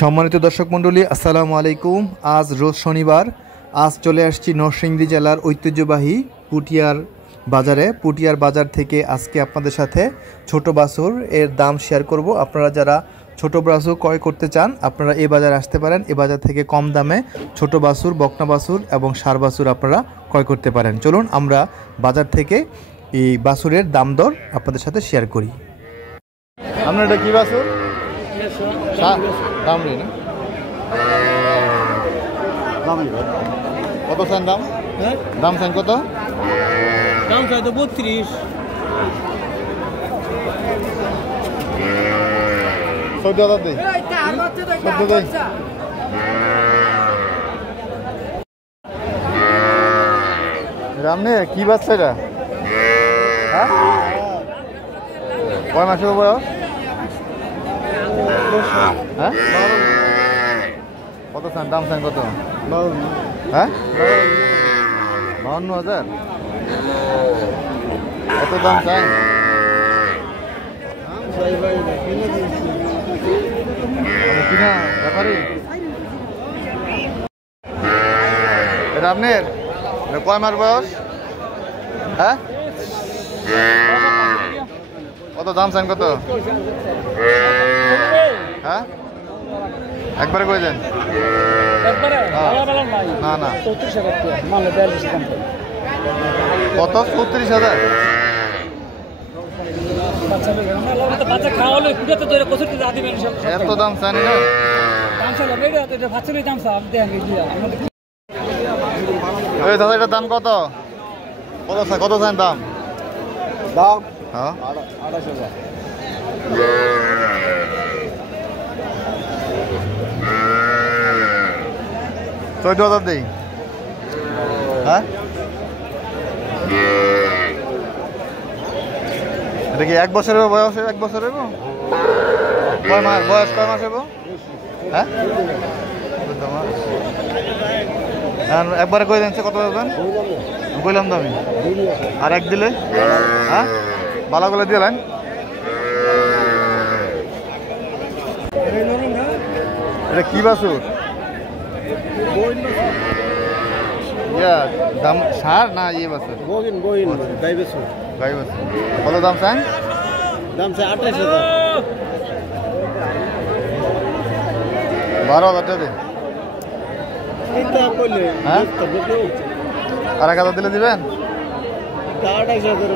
সম্মানিত দর্শক মণ্ডলী, আসসালামু আলাইকুম। আজ রোজ শনিবার। আজ চলে আসছি নরসিংদী জেলার ঐতিহ্যবাহী পুটিয়ার বাজারে। পুটিয়ার বাজার থেকে আজকে আপনাদের সাথে ছোট বাছুর এর দাম শেয়ার করব। আপনারা যারা ছোট বাছুর ক্রয় করতে চান আপনারা এই বাজারে আসতে পারেন। এই বাজার থেকে কম দামে ছোট বাছুর, বকনা বাছুর এবং ষাঁড় বাছুর আপনারা ক্রয় করতে পারেন। চলুন আমরা বাজার থেকে এই বাছুরের দাম দর আপনাদের সাথে শেয়ার করি। আপনার এটা কী বাছুর? দামরি না? কত চান দাম? দাম চান কত? দাম চাই তো 32। 14,000 দেই। 14 দেই। রামনে কি বাচ্চা এটা? হ্যাঁ, কয় মাসের বয়স? হ্যাঁ, কত চান দাম চান কত? হ্যাঁ, 52,000। কত দাম চান? কিনা ব্যাপারে এটা আপনার কয় মাস বয়স? হ্যাঁ, কত দাম চান কত? হ্যাঁ, একবারে কই দেন? না না, কত? 34,000। এত দাম চান না? দাদা এটার দাম কত? কত চান দাম? দাম হ্যাঁ 28,000। $14,000 দেই। হ্যাঁ, এটা কি 1 বছরের বয়স? 1 বছরের কয় মাস বয়স? কয় মাস হবো? হ্যাঁ, একবারে কই দেন কত দেবেন? বললাম তো আমি। আর এক দিলে? হ্যাঁ, বালাগুলো দিলেন। এটা কি বাছুর? দাম ষাঁড় না ইয়ে বাছুর? গাই বাছুর। কত দাম চান? দাম চাই 28,000। 12,000 টাকা দিন। আর 1,000 দিলে দিবেন? 28,000